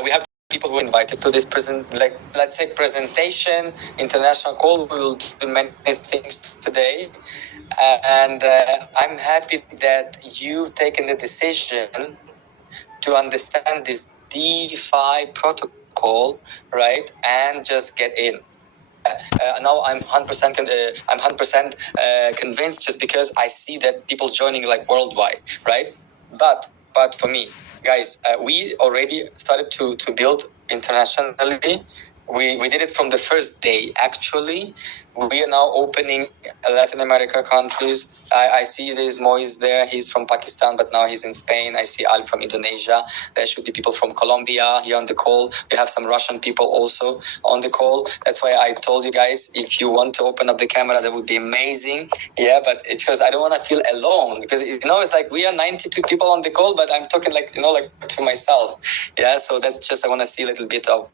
We have people who are invited to this presentation, international call. We will do many things today. And I'm happy that you've taken the decision to understand this DeFi protocol, right? And just get in. Now I'm 100% convinced, just because I see that people joining like worldwide, right? But for me, guys, we already started to build internationally. We did it from the first day. Actually, we are now opening Latin America countries. I see there's Moise there. He's from Pakistan, but now he's in Spain. I see Al from Indonesia. There should be people from Colombia here on the call. We have some Russian people also on the call. That's why I told you guys, if you want to open up the camera, that would be amazing. Yeah, but it's because I don't want to feel alone, because it's like we are 92 people on the call, but I'm talking like to myself. Yeah, so that's just, I want to see a little bit of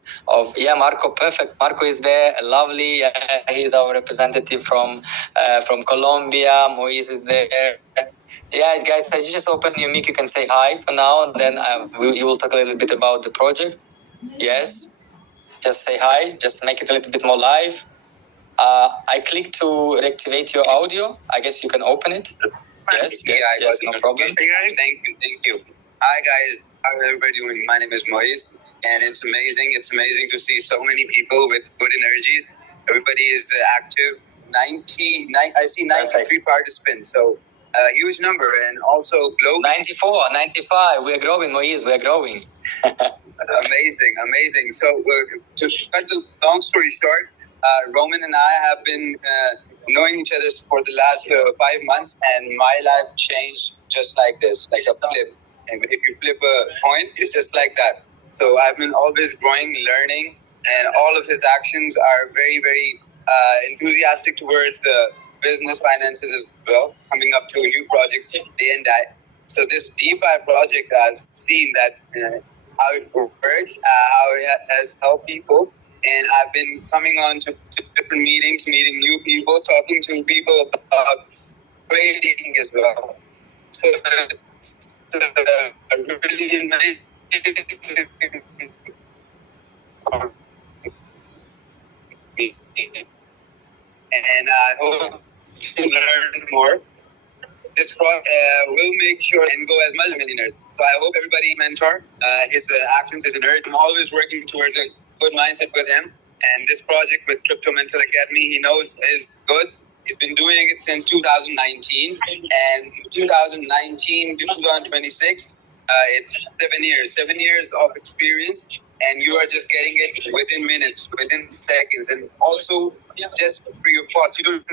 Marco. Perfect. Marco is there. Lovely. He's our representative from Colombia. Moise is there. Yeah, guys, you just open your mic. You can say hi for now, and then you will talk a little bit about the project. Yes, just say hi. Just make it a little bit more live. I click to reactivate your audio. I guess you can open it. Yes, no problem. Hey guys, thank you. Hi guys, how is everybody doing? My name is Moise, and it's amazing. It's amazing to see so many people with good energies. Everybody is active. I see 93 participants, so a huge number, and also global. 94, 95. We are growing, Moise. We are growing. Amazing. So to cut the long story short, Roman and I have been knowing each other for the last 5 months, and my life changed just like this, like a flip. And if you flip a coin, it's just like that. So I've been always growing, learning, and all of his actions are very, very enthusiastic towards business finances as well, coming up to new projects day and day. So this DeFi project, I've seen that how it works, how it has helped people. And I've been coming on to different meetings, meeting new people, talking to people about trading as well. So it's really amazing. And I hope to learn more. This project will make sure and go as multimillionaires. So I hope everybody mentor his actions as a nerd. I'm always working towards a good mindset with him. And this project with Crypto Mental Academy, he knows is good. He's been doing it since 2019. And 2019 to 2026, it's 7 years. 7 years of experience. And you are just getting it within minutes, within seconds. And also, just free of cost. You don't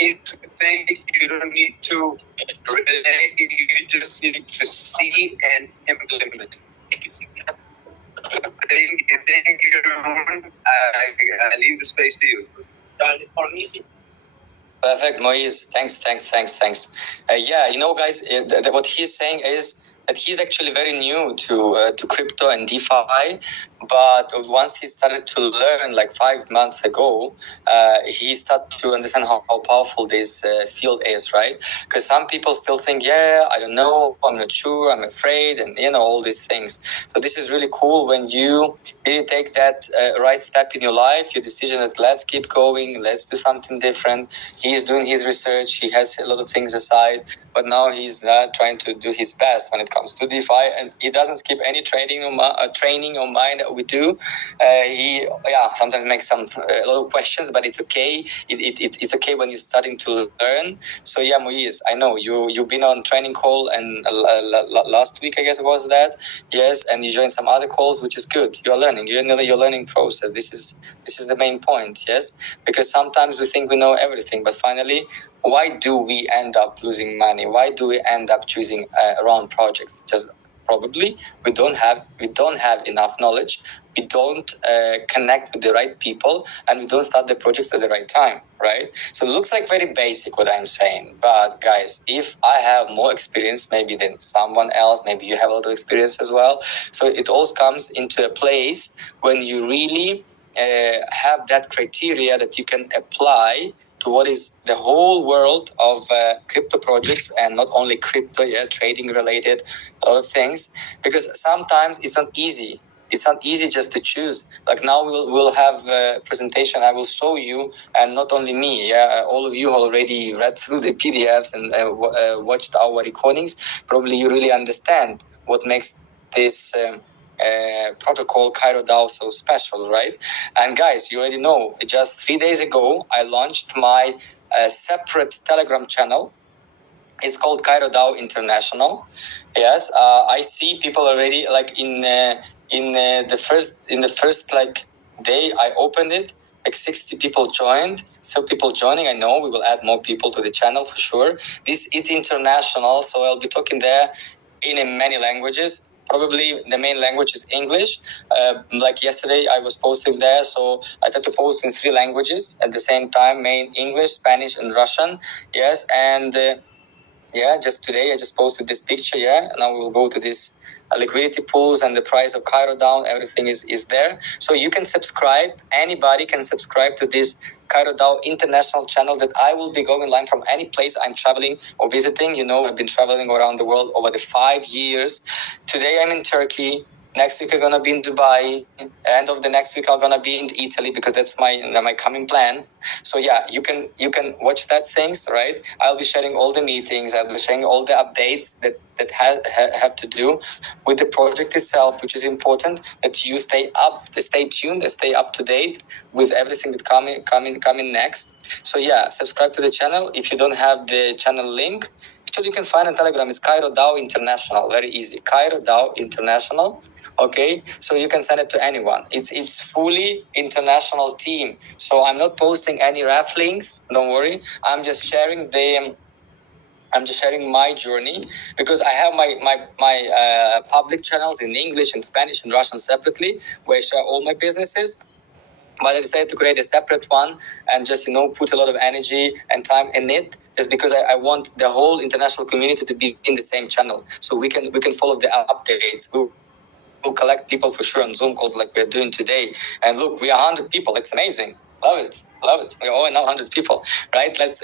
need to think, you don't need to relate, you just need to see and implement. Thank you, Roman. I leave the space to you. Perfect, Moise. Thanks. Guys, what he's saying is that he's actually very new to crypto and DeFi, but once he started to learn like 5 months ago, he started to understand how powerful this field is, right? Because some people still think, I don't know, I'm not sure, I'm afraid, and all these things. So this is really cool when you really take that right step in your life, your decision that let's keep going, let's do something different. He's doing his research, he has a lot of things aside, but now he's trying to do his best when it comes to DeFi, and he doesn't skip any training or mine that we do. He sometimes makes a lot of questions, but it's okay. It's okay when you're starting to learn. So Moise, I know you've been on training call, and last week I guess it was that. Yes, and you joined some other calls, which is good. You're learning. You're in your learning process. This is the main point. Yes, because sometimes we think we know everything, but finally, why do we end up losing money? Why do we end up choosing wrong projects? Just probably we don't have enough knowledge. We don't connect with the right people, and we don't start the projects at the right time, right? So it looks like very basic what I'm saying, but guys, if I have more experience maybe than someone else, maybe you have a lot of experience as well. So it all comes into a place when you really have that criteria that you can apply to what is the whole world of crypto projects, and not only crypto, trading related, a lot of things, because sometimes it's not easy. It's not easy just to choose. Like now we'll have a presentation. I will show you, and not only me. All of you already read through the PDFs and watched our recordings. Probably you really understand what makes this protocol KAIRO DAO so special, right? And guys, you already know. Just 3 days ago, I launched my separate Telegram channel. It's called KAIRO DAO International. Yes, I see people already like in the first like day I opened it, like 60 people joined. Still people joining. I know we will add more people to the channel for sure. It's international, so I'll be talking there in many languages. Probably the main language is English. Like yesterday, I was posting there, so I tried to post in 3 languages at the same time: main English, Spanish, and Russian. Yes, and just today I just posted this picture. Now we'll go to this liquidity pools and the price of KAIRO DAO. Everything is there, so you can subscribe. Anybody can subscribe to this KAIRO DAO International channel that I will be going live from any place I'm traveling or visiting. You know, I've been traveling around the world over the 5 years. Today I'm in Turkey. Next week I'm gonna be in Dubai. End of the next week I'm gonna be in Italy, because that's my coming plan. So you can watch that things, right? I'll be sharing all the meetings. I'll be sharing all the updates that have to do with the project itself, which is important that you stay tuned, stay up to date with everything that coming next. So subscribe to the channel. If you don't have the channel link, actually you can find on Telegram. It's KAIRO DAO International. Very easy. KAIRO DAO International. Okay, so you can send it to anyone. It's fully international team. So I'm not posting any ref links. Don't worry. I'm just sharing my journey, because I have my public channels in English and Spanish and Russian separately, where I share all my businesses. But I decided to create a separate one and just, put a lot of energy and time in it, just because I want the whole international community to be in the same channel, so we can follow the updates. We'll collect people for sure on Zoom calls like we're doing today. And look, we are 100 people. It's amazing. Love it. We're all now 100 people, right? Let's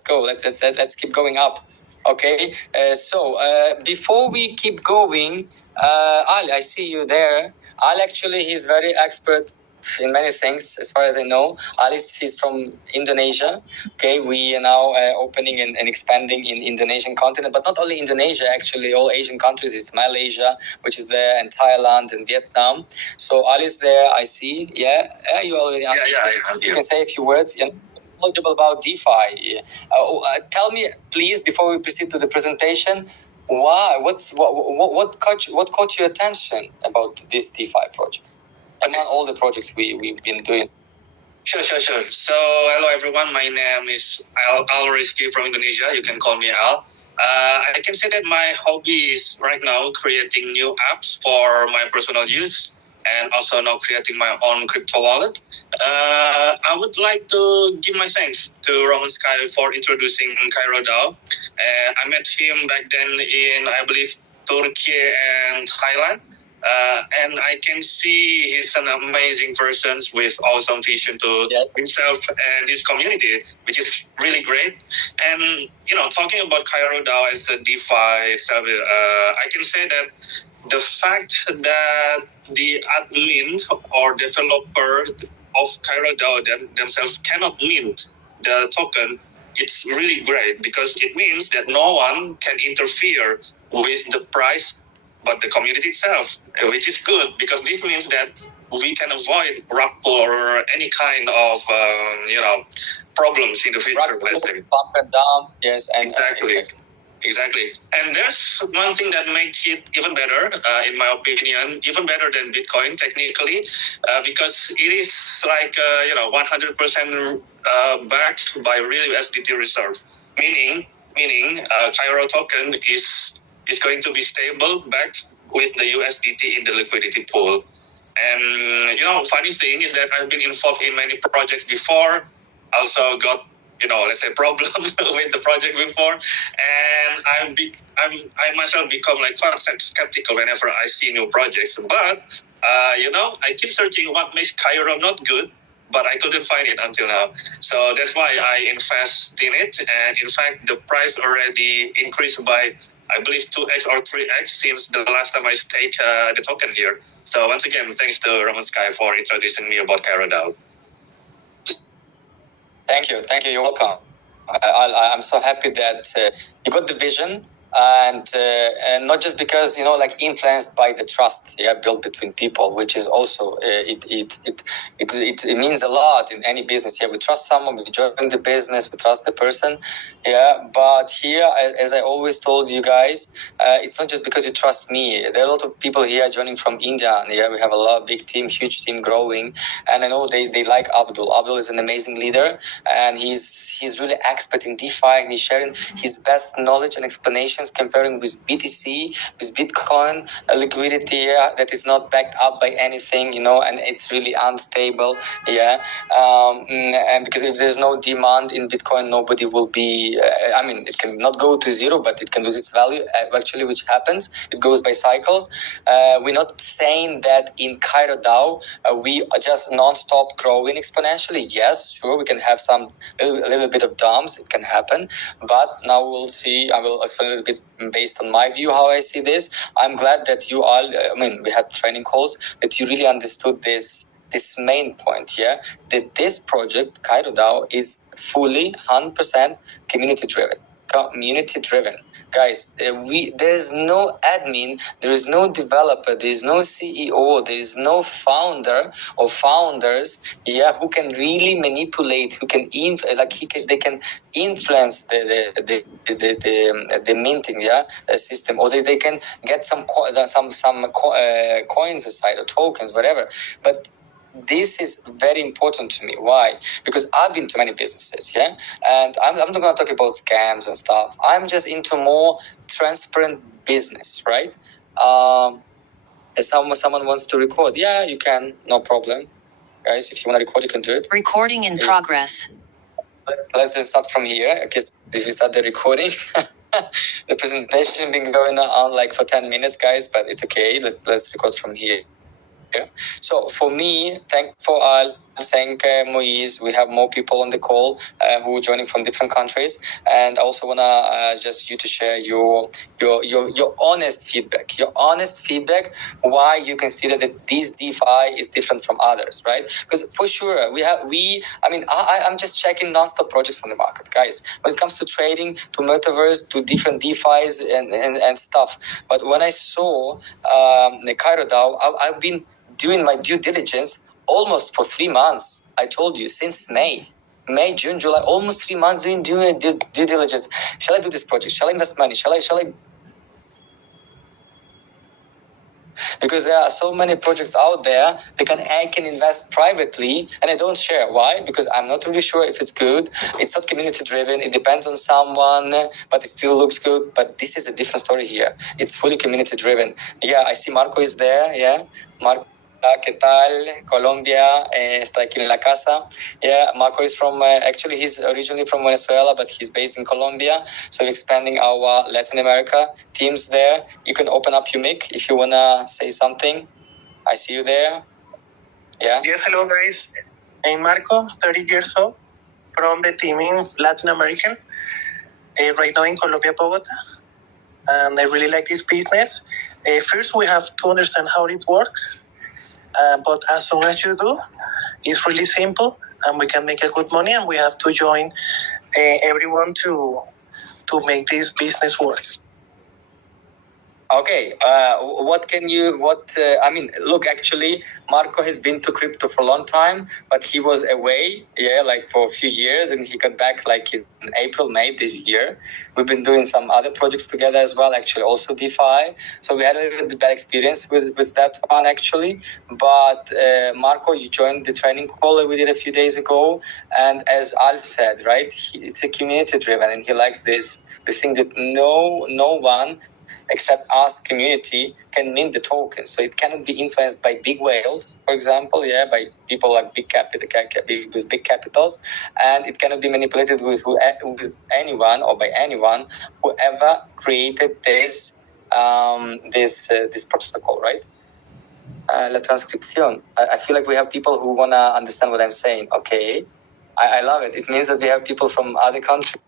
go. Let's keep going up. Okay. So before we keep going, Ali, I see you there. Ali, actually, he's very expert in many things, as far as I know. Alice, he's from Indonesia. Okay, we are now opening and expanding in Indonesian continent, but not only Indonesia, actually, all Asian countries. It's Malaysia, which is there, and Thailand and Vietnam. So Alice there, I see. You already. You can say a few words. Knowledgeable about DeFi. Tell me, please, before we proceed to the presentation, why? What caught your attention about this DeFi project? Among all the projects we've been doing. Sure. So, hello everyone. My name is Al Rizky from Indonesia. You can call me Al. I can say that my hobby is right now creating new apps for my personal use, and also now creating my own crypto wallet. I would like to give my thanks to Roman Sky for introducing KAIRO DAO. I met him back then in, I believe, Turkey and Thailand. And I can see he's an amazing person with awesome vision to himself and his community, which is really great. And, talking about KAIRO DAO as a DeFi service, I can say that the fact that the admin or developer of KAIRO DAO themselves cannot mint the token, it's really great, because it means that no one can interfere with the price but the community itself, which is good, because this means that we can avoid rug pull or any kind of, problems in the future. Let's say. Up and down, yes, and Exactly. And there's one thing that makes it even better, in my opinion, even better than Bitcoin technically, because it is like, 100% backed by real USDT reserve, meaning KAIRO token is going to be stable, backed with the USDT in the liquidity pool. And, funny thing is that I've been involved in many projects before, also got, let's say problem with the project before. And I myself become like quite skeptical whenever I see new projects. But, I keep searching what makes KAIRO not good. but I couldn't find it until now. So that's why I invest in it. And in fact, the price already increased by, I believe, 2x or 3x since the last time I staked the token here. So once again, thanks to Roman Sky for introducing me about KAIRO DAO. Thank you. You're welcome. I'm so happy that you got the vision, and not just because like influenced by the trust built between people, which is also it means a lot in any business. We trust someone, we join the business, we trust the person. But here, as I always told you guys, it's not just because you trust me. There are a lot of people here joining from India, and we have a lot, big team, huge team growing, and I know they like Abdul. Abdul is an amazing leader, and he's really expert in DeFi, and he's sharing his best knowledge and explanations, comparing with BTC, with Bitcoin liquidity that is not backed up by anything, and it's really unstable. And because if there's no demand in Bitcoin, nobody will be. It can not go to zero, but it can lose its value. Actually, which happens, it goes by cycles. We're not saying that in KAIRO DAO we are just non-stop growing exponentially. Yes, sure, we can have a little bit of dumps. It can happen, but now we'll see. I will explain a little bit based on my view how I see this. I'm glad that you all. We had training calls that you really understood this main point, that this project KAIRO DAO is fully 100% community driven. Guys, there's no admin, there is no developer, there is no CEO, there is no founder or founders who can really manipulate, who can they can influence the minting system, or they can get some coins aside, or tokens, whatever. But this is very important to me. Why? Because I've been to many businesses, and I'm not going to talk about scams and stuff. I'm just into more transparent business, right? If someone wants to record, you can, no problem. Guys, if you want to record, you can do it. Recording in progress. Let's just start from here, because if we start the recording, the presentation been going on for 10 minutes, guys, but it's okay. Let's record from here. So for me, thank for all. Thank Moise. We have more people on the call who are joining from different countries, and I also wanna just you to share your honest feedback. Your honest feedback why you consider that this DeFi is different from others, right? Because for sure I'm just checking non-stop projects on the market, guys. When it comes to trading, to metaverse, to different DeFis and stuff. But when I saw the KAIRO DAO, I've been doing my due diligence almost for 3 months. I told you, since May, June, July, almost 3 months doing due diligence. Shall I do this project? Shall I invest money? Shall I? Because there are so many projects out there I can invest privately, and I don't share. Why? Because I'm not really sure if it's good. It's not community driven. It depends on someone, but it still looks good. But this is a different story here. It's fully community driven. I see Marco is there. Marco. ¿Qué tal? Colombia, está aquí en la casa. Marco is from, actually he's originally from Venezuela, but he's based in Colombia. So we're expanding our Latin America teams there. You can open up your mic if you want to say something. I see you there. Yes, hello guys. I'm Marco, 30 years old, from the team in Latin American, right now in Colombia, Bogota. And I really like this business. First, we have to understand how it works. But as soon as you do, it's really simple, and we can make a good money, and we have to join everyone to make this business work. Okay, look, actually, Marco has been to crypto for a long time, but he was away, for a few years, and he got back in April, May this year. We've been doing some other projects together as well, actually, also DeFi. So we had a little bit bad experience with that one, actually. But Marco, you joined the training call that we did a few days ago, and as Al said, right, it's a community driven, and he likes this thing that no one except us community can mint the tokens. So it cannot be influenced by big whales, for example, by people like big capitals, and it cannot be manipulated with anyone or by anyone whoever created this protocol, right? la transcripción. I feel like we have people who want to understand what I'm saying. Okay, I love it. It means that we have people from other countries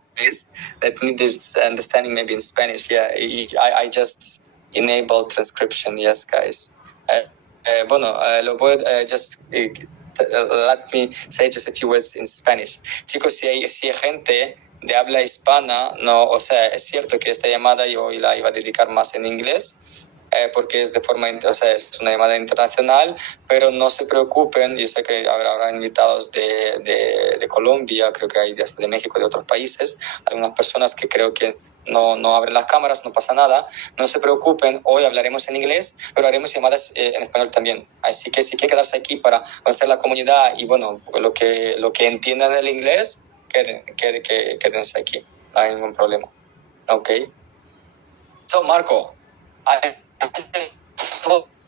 that need this understanding maybe in Spanish. Yeah, I just enabled transcription. Yes, guys. Lo voy just let me say just a few words in Spanish. Chicos, si hay gente de habla hispana, no, o sea, es cierto que esta llamada yo la iba a dedicar más en inglés, porque es de forma, o sea, es una llamada internacional, pero no se preocupen, yo sé que habrá invitados de Colombia, creo que hay hasta de México, de otros países, algunas personas que creo que no abren las cámaras, no pasa nada, no se preocupen, hoy hablaremos en inglés, pero haremos llamadas en español también, así que si quieren quedarse aquí para conocer la comunidad y bueno, lo que entiendan del inglés, quédense aquí, no hay ningún problema. Okay. So Marco, I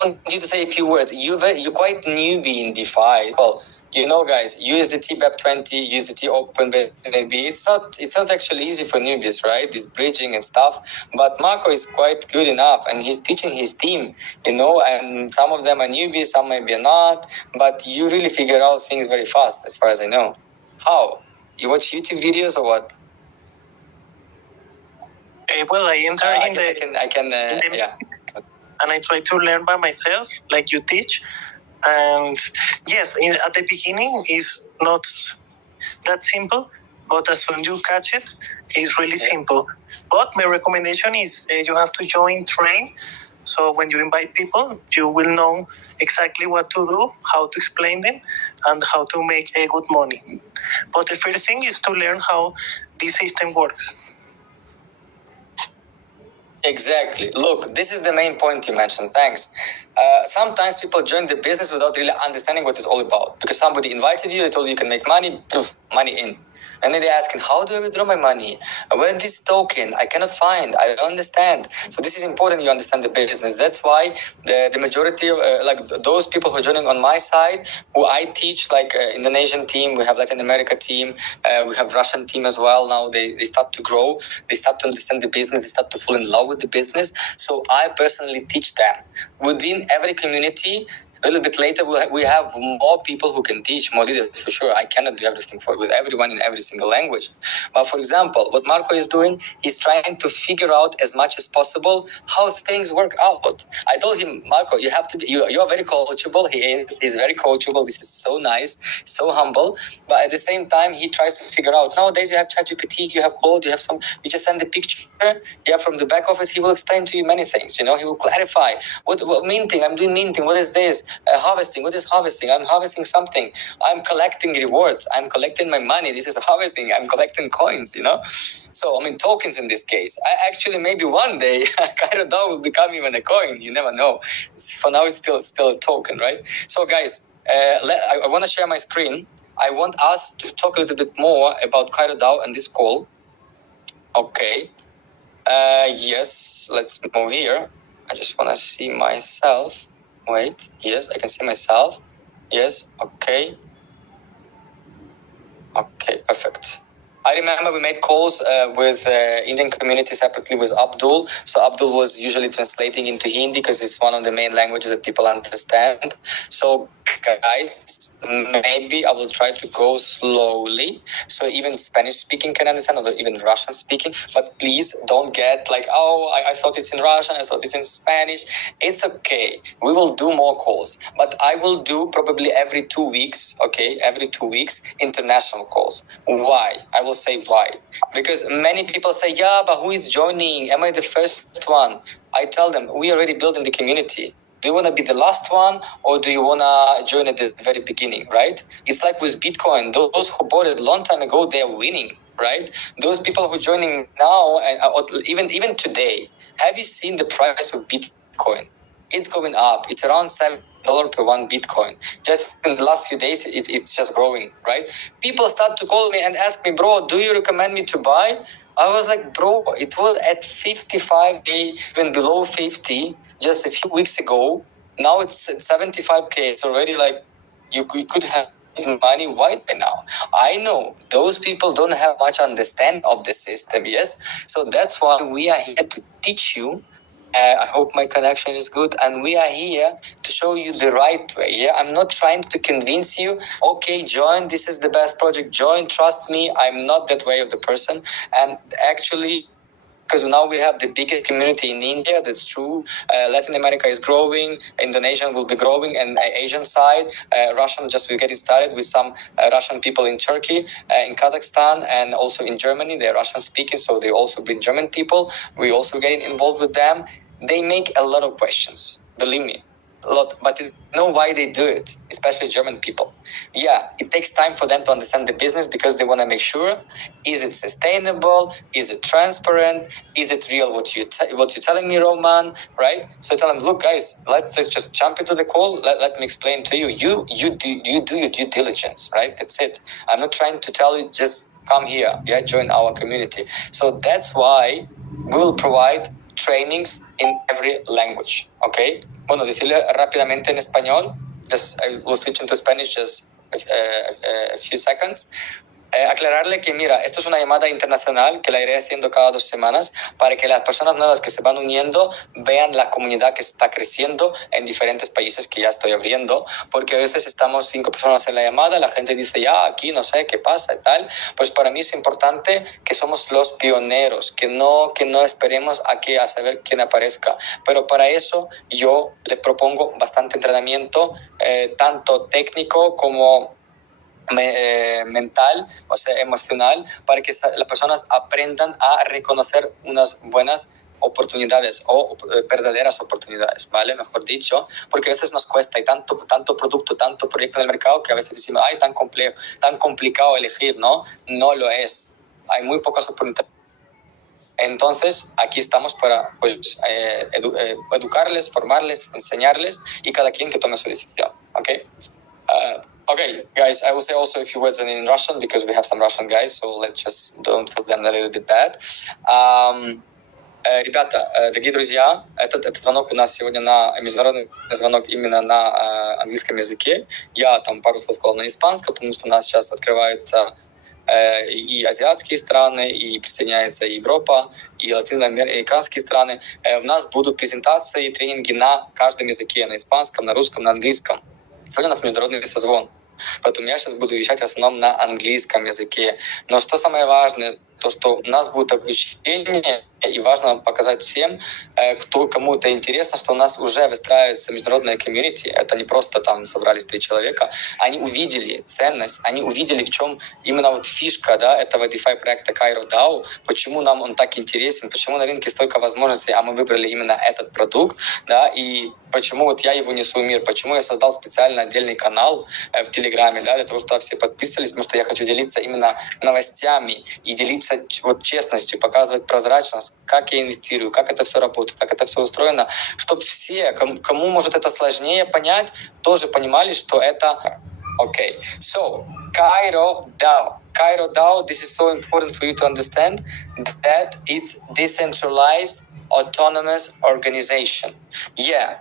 want you to say a few words. You're quite newbie in DeFi. Well, you know, guys, USDT BEP20, USDT Open maybe it's not actually easy for newbies, right? It's bridging and stuff. But Marco is quite good enough, and he's teaching his team, you know. And some of them are newbies, some maybe not. But you really figure out things very fast, as far as I know. How? You watch YouTube videos or what? Well, I enter in the yeah. And I try to learn by myself, like you teach. And yes, at the beginning, it's not that simple, but as soon as you catch it, it's really simple. But my recommendation is you have to join Train. So when you invite people, you will know exactly what to do, how to explain them, and how to make a good money. But the first thing is to learn how this system works. Exactly. Look, this is the main point you mentioned. Thanks. Sometimes people join the business without really understanding what it's all about. Because somebody invited you, they told you can make money, poof, money in. And then they're asking, how do I withdraw my money? Where is this token? I cannot find. I don't understand. So this is important you understand the business. That's why the majority of like those people who are joining on my side, who I teach, like Indonesian team, we have Latin America team, we have Russian team as well. Now they start to grow. They start to understand the business. They start to fall in love with the business. So I personally teach them. Within every community, a little bit later, we have more people who can teach, more leaders for sure. I cannot do everything with everyone in every single language. But for example, what Marco is doing, he's trying to figure out as much as possible how things work out. I told him, Marco, you have to be, you are very coachable. He's very coachable. This is so nice, so humble. But at the same time, he tries to figure out, nowadays you have ChatGPT, you have Claude, you just send a picture. Yeah, from the back office, he will explain to you many things. You know, he will clarify what minting, I'm doing minting, what is this? Harvesting, what is harvesting? I'm harvesting something. I'm collecting rewards. I'm collecting my money. This is harvesting. I'm collecting coins, you know? So, I mean, tokens in this case. Actually, maybe one day, KAIRO DAO will become even a coin. You never know. For now, it's still a token, right? So, guys, I want to share my screen. I want us to talk a little bit more about KAIRO DAO and this call. Okay. Yes, let's move here. I just want to see myself. Wait, yes, I can see myself. Yes, okay. Okay, perfect. I remember we made calls with Indian community separately with Abdul. So Abdul was usually translating into Hindi because it's one of the main languages that people understand. So guys, maybe I will try to go slowly so even Spanish speaking can understand, or even Russian speaking. But please don't get like, oh, I thought it's in Russian, I thought it's in Spanish. It's okay. We will do more calls, but I will do probably every 2 weeks. Okay, every 2 weeks international calls. Why? I will say why. Because many people say, yeah, but who is joining? Am I the first one? I tell them, we already building the community. Do you want to be the last one, or do you want to join at the very beginning, right? It's like with Bitcoin. Those who bought it a long time ago, they're winning, right? Those people who are joining now, and even today, have you seen the price of Bitcoin? It's going up. It's around $7 per one Bitcoin. Just in the last few days, it's just growing, right? People start to call me and ask me, bro, do you recommend me to buy? I was like, bro, it was at 55K, even below 50 just a few weeks ago. Now it's at 75K. It's already like you could have money white by now. I know those people don't have much understanding of the system, yes? So that's why we are here to teach you I hope my connection is good, and we are here to show you the right way. Yeah, I'm not trying to convince you. Okay, join. This is the best project. Join. Trust me, I'm not that way of the person. And actually, because now we have the biggest community in India, that's true. Latin America is growing, Indonesian will be growing, and Asian side, Russian just we're getting started with some Russian people in Turkey, in Kazakhstan, and also in Germany. They're Russian speaking, so they also bring German people. We also getting involved with them. They make a lot of questions, believe me. A lot, but you know why they do it, especially German people. Yeah, it takes time for them to understand the business because they want to make sure, is it sustainable, is it transparent, is it real what you're telling me, Roman, right? So tell them, look guys, let's just jump into the call. Let me explain to you. You do your due diligence, right? That's it. I'm not trying to tell you just come here, yeah, join our community. So that's why we will provide trainings in every language, okay? Bueno, decirle rápidamente en español, just I will switch into Spanish just a few seconds. Aclararle que, mira, esto es una llamada internacional que la iré haciendo cada 2 semanas para que las personas nuevas que se van uniendo vean la comunidad que está creciendo en diferentes países que ya estoy abriendo, porque a veces estamos 5 personas en la llamada, la gente dice, ya, aquí no sé qué pasa y tal. Pues para mí es importante que somos los pioneros, que no esperemos a saber quién aparezca. Pero para eso yo le propongo bastante entrenamiento, tanto técnico como mental, o sea, emocional, para que las personas aprendan a reconocer unas buenas oportunidades o verdaderas oportunidades, ¿vale? Mejor dicho, porque a veces nos cuesta, hay tanto producto, tanto proyecto en el mercado que a veces decimos, ay, tan complicado elegir, ¿no? No lo es. Hay muy pocas oportunidades. Entonces, aquí estamos para pues, educarles, formarles, enseñarles y cada quien que tome su decisión, ¿ok? Okay, guys, I will say also a few words in Russian because we have some Russian guys, so let's just don't feel them a little bit bad. Ребята, дорогие друзья, этот звонок у нас сегодня международный звонок именно на английском языке. Я там пару слов сказал на испанском, потому что у нас сейчас открываются и азиатские страны, и присоединяется Европа, и латиноамериканские страны. У нас будут презентации и тренинги на каждом языке, на испанском, на русском, на английском. Сегодня у нас международный созвон, поэтому я сейчас буду вещать в основном на английском языке. Но что самое важное, то, что у нас будет обучение, и важно показать всем, кому это интересно, что у нас уже выстраивается международная комьюнити. Это не просто там собрались 3 человека. Они увидели ценность, они увидели, в чем именно вот фишка, да, этого DeFi проекта KAIRO DAO, почему нам он так интересен, почему на рынке столько возможностей, а мы выбрали именно этот продукт, да, и почему вот я его несу в мир, почему я создал специально отдельный канал в Телеграме, да, для того, чтобы все подписывались, потому что я хочу делиться именно новостями и делиться вот честностью, показывать прозрачность, как я инвестирую, как это все работает, как это все устроено, чтобы все, кому может это сложнее понять, тоже понимали, что это okay. So, KAIRO DAO. KAIRO DAO, this is so important for you to understand that it's decentralized autonomous organization. Yeah.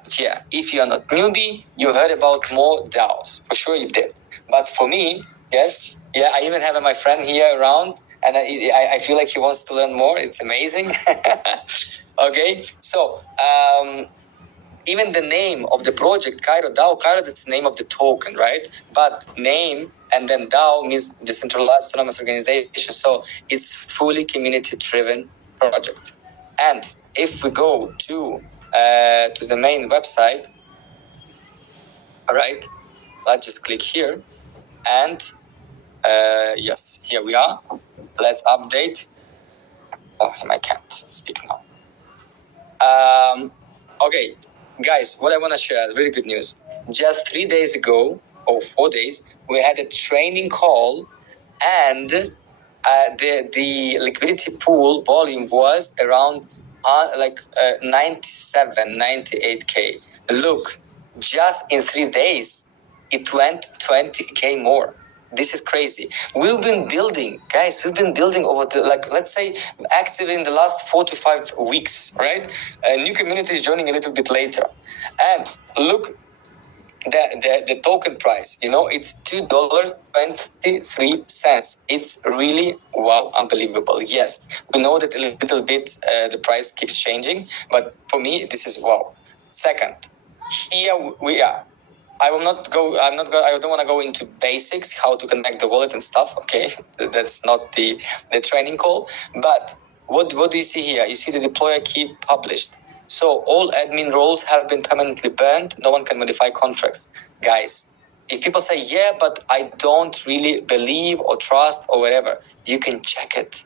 If you're not newbie, you heard about more DAOs. For sure you did. But for me, yes, yeah, I even have my friend here around, and I feel like he wants to learn more. It's amazing. Okay, so even the name of the project, KAIRO DAO, KAIRO, that's the name of the token, right? But name and then DAO means decentralized autonomous organization. So it's fully community-driven project. And if we go to the main website, all right, let's just click here. And yes, here we are. Let's update. Oh, I can't speak now. Okay, guys, what I want to share, really good news. Just 3 days ago, or 4 days, we had a training call, and the liquidity pool volume was around 98K. Look, just in 3 days, it went 20K more. This is crazy. We've been building, guys, over the, let's say, active in the last 4 to 5 weeks, right? New communities joining a little bit later. And look the token price, it's $2.23. It's really, wow, unbelievable. Yes, we know that a little bit the price keeps changing, but for me, this is wow. Second, here we are. I don't want to go into basics, how to connect the wallet and stuff. Okay, that's not the training call. But what do you see here? You see the deployer key published. So all admin roles have been permanently banned. No one can modify contracts. Guys, if people say, yeah, but I don't really believe or trust or whatever, you can check it.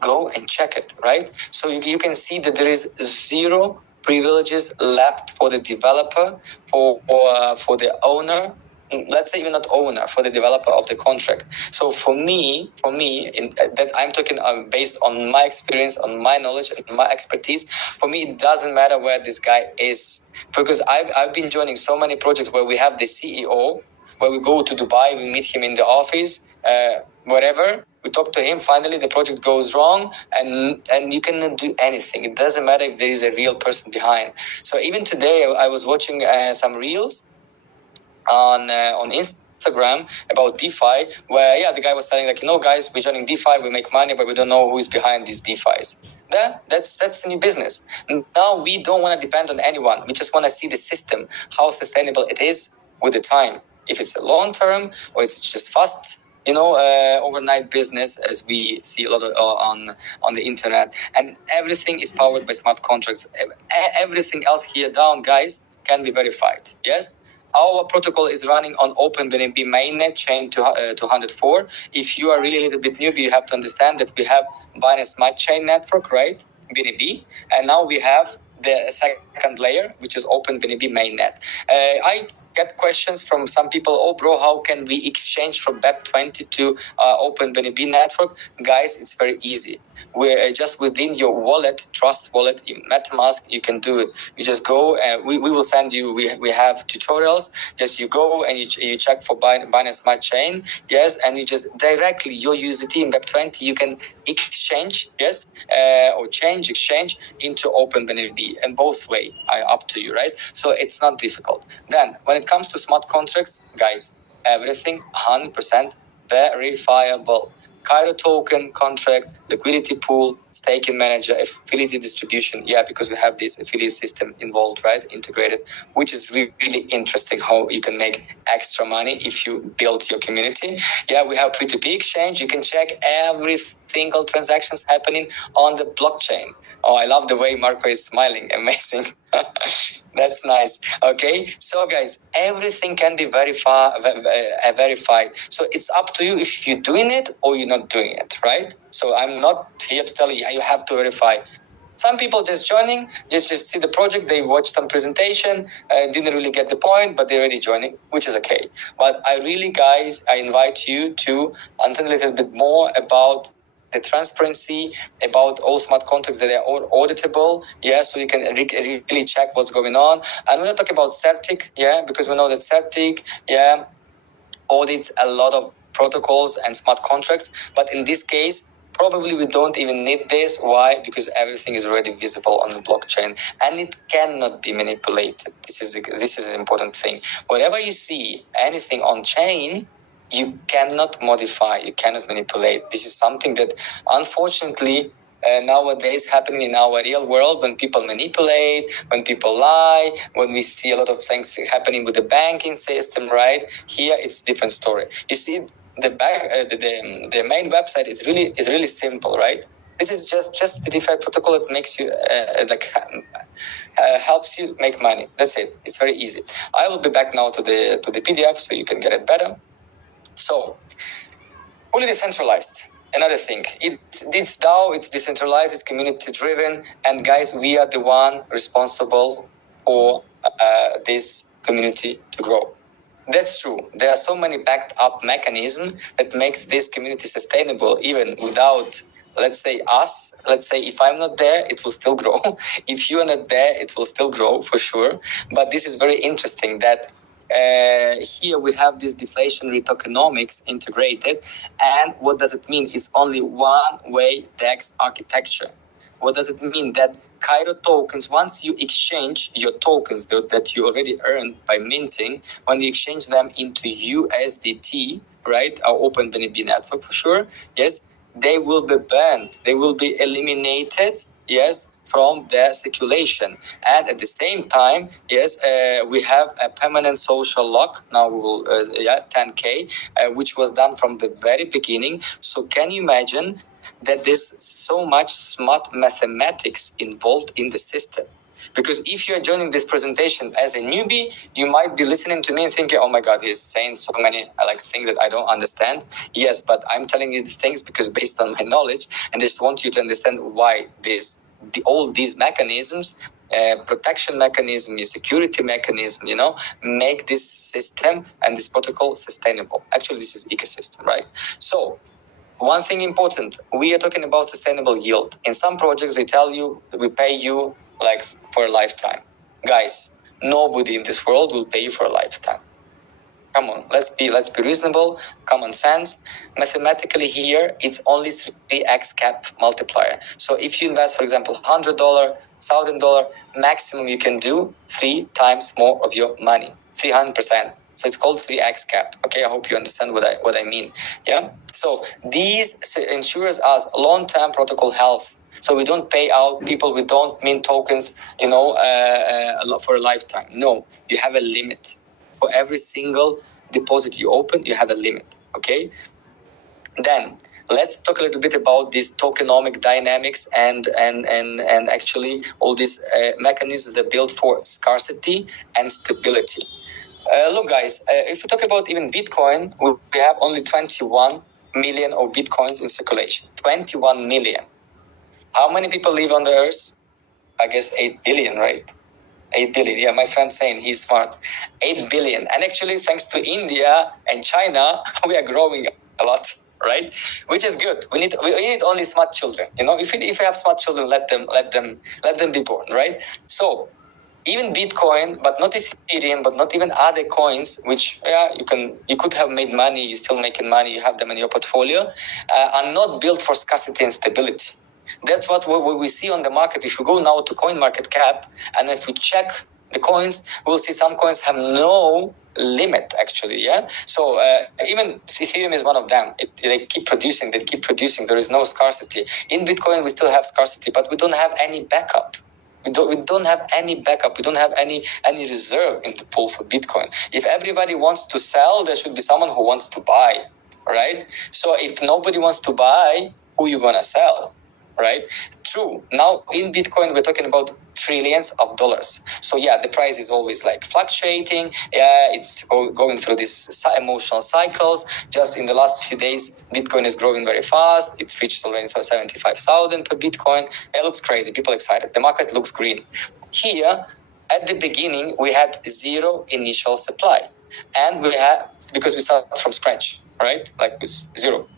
Go and check it, right? So you can see that there is zero privileges left for the developer, for the owner, let's say even not owner, for the developer of the contract. So for me, that I'm talking based on my experience, on my knowledge, and my expertise. For me, it doesn't matter where this guy is, because I've been joining so many projects where we have the CEO, where we go to Dubai, we meet him in the office, whatever. We talk to him, finally the project goes wrong, and you cannot do anything. It doesn't matter if there is a real person behind. So even today, I was watching some reels on Instagram about DeFi, where the guy was telling guys, we're joining DeFi, we make money, but we don't know who is behind these DeFis. That's a new business. Now we don't want to depend on anyone. We just want to see the system, how sustainable it is with the time. If it's a long term or it's just fast, overnight business, as we see a lot of on the internet, and everything is powered by smart contracts. Everything else here down, guys, can be verified. Yes, our protocol is running on OpenBNB mainnet chain 204. If you are really a little bit newbie, you have to understand that we have Binance Smart Chain network, right, BNB, and now we have the second layer, which is OpenBNB mainnet. I get questions from some people, oh bro, how can we exchange from BEP20 to OpenBNB network? Guys, it's very easy. We're just within your wallet, Trust Wallet, in MetaMask, you can do it. You just go, we will send you, we have tutorials, just you go and you check for Binance Smart Chain, yes, and you just directly, your USDT in BEP20, you can exchange, yes, or exchange into OpenBNB, and both way, up to you, right? So it's not difficult. Then, when it comes to smart contracts, guys, everything 100% verifiable. KAIRO token, contract, liquidity pool, staking manager, affiliate distribution. Yeah, because we have this affiliate system involved, right? Integrated, which is really interesting how you can make extra money if you build your community. Yeah, we have P2P exchange. You can check every single transactions happening on the blockchain. Oh, I love the way Marco is smiling. Amazing. That's nice. Okay, so guys, everything can be verified. So it's up to you if you're doing it or you're not doing it, right? So I'm not here to tell you, you have to verify. Some people just joining, just see the project, they watched some presentation, didn't really get the point, but they're already joining, which is okay. But I really, guys, I invite you to understand a little bit more about the transparency, about all smart contracts that are all auditable, so you can really check what's going on. I'm going to talk about Certic, because we know that Certic, audits a lot of protocols and smart contracts, but in this case, probably we don't even need this. Why? Because everything is already visible on the blockchain, and it cannot be manipulated. This is an important thing. Whatever you see, anything on chain, you cannot modify, you cannot manipulate. This is something that, unfortunately, nowadays happening in our real world, when people manipulate, when people lie, when we see a lot of things happening with the banking system, right? Here, it's a different story. You see, the main website is really simple, right? This is just the DeFi protocol that makes you helps you make money. That's it. It's very easy. I will be back now to the PDF so you can get it better. So, fully decentralized. Another thing, it's DAO, it's decentralized, it's community driven, and guys, we are the one responsible for this community to grow. That's true. There are so many backed up mechanisms that makes this community sustainable, even without, let's say, us. Let's say if I'm not there, it will still grow. If you are not there, it will still grow for sure. But this is very interesting that here we have this deflationary tokenomics integrated, and what does it mean? It's only one-way DEX architecture. What does it mean? That Cairo tokens, once you exchange your tokens that you already earned by minting, when you exchange them into USDT, right, our Open BNB network for sure, yes, they will be banned. They will be eliminated, yes, from the circulation. And at the same time, yes, we have a permanent social lock. Now we will, 10K, which was done from the very beginning. So can you imagine that there's so much smart mathematics involved in the system? Because if you're joining this presentation as a newbie, you might be listening to me and thinking, oh my God, he's saying so many things that I don't understand. Yes, but I'm telling you these things because based on my knowledge, and I just want you to understand why all these mechanisms, protection mechanism, security mechanism, make this system and this protocol sustainable. Actually, this is ecosystem, right? So one thing important, we are talking about sustainable yield. In some projects, they tell you that we pay you for a lifetime. Guys, nobody in this world will pay you for a lifetime. Come on, let's be reasonable, common sense. Mathematically here, it's only 3x cap multiplier. So if you invest, for example, $100, $1,000, maximum you can do 3 times more of your money, 300%. So it's called 3x cap. Okay, I hope you understand what I mean. Yeah. So these ensures us long-term protocol health. So we don't pay out people. We don't mint tokens, for a lifetime. No, you have a limit. For every single deposit you open, you have a limit. Okay. Then let's talk a little bit about these tokenomic dynamics and actually all these mechanisms that build for scarcity and stability. Look, guys, if we talk about even Bitcoin, we have only 21 million of Bitcoins in circulation. 21 million. How many people live on the earth? I guess 8 billion, right? 8 billion. Yeah, my friend's saying he's smart. 8 billion. And actually, thanks to India and China, we are growing a lot, right? Which is good. We need only smart children. If we have smart children, let them be born, right? So even Bitcoin, but not Ethereum, but not even other coins, which you could have made money, you're still making money, you have them in your portfolio, are not built for scarcity and stability. That's what we see on the market. If we go now to CoinMarketCap, and if we check the coins, we'll see some coins have no limit, actually, yeah? So even Ethereum is one of them. They keep producing. There is no scarcity. In Bitcoin, we still have scarcity, but we don't have any backup. We don't have any backup. We don't have any reserve in the pool for Bitcoin. If everybody wants to sell, there should be someone who wants to buy, right? So if nobody wants to buy, who are you going to sell? Right? True. Now in Bitcoin, we're talking about trillions of dollars. So yeah, the price is always fluctuating. Yeah, it's going through these emotional cycles. Just in the last few days, Bitcoin is growing very fast. It's reached already 75,000 per Bitcoin. It looks crazy. People excited. The market looks green. Here, at the beginning, we had zero initial supply, and because we start from scratch, right? With zero,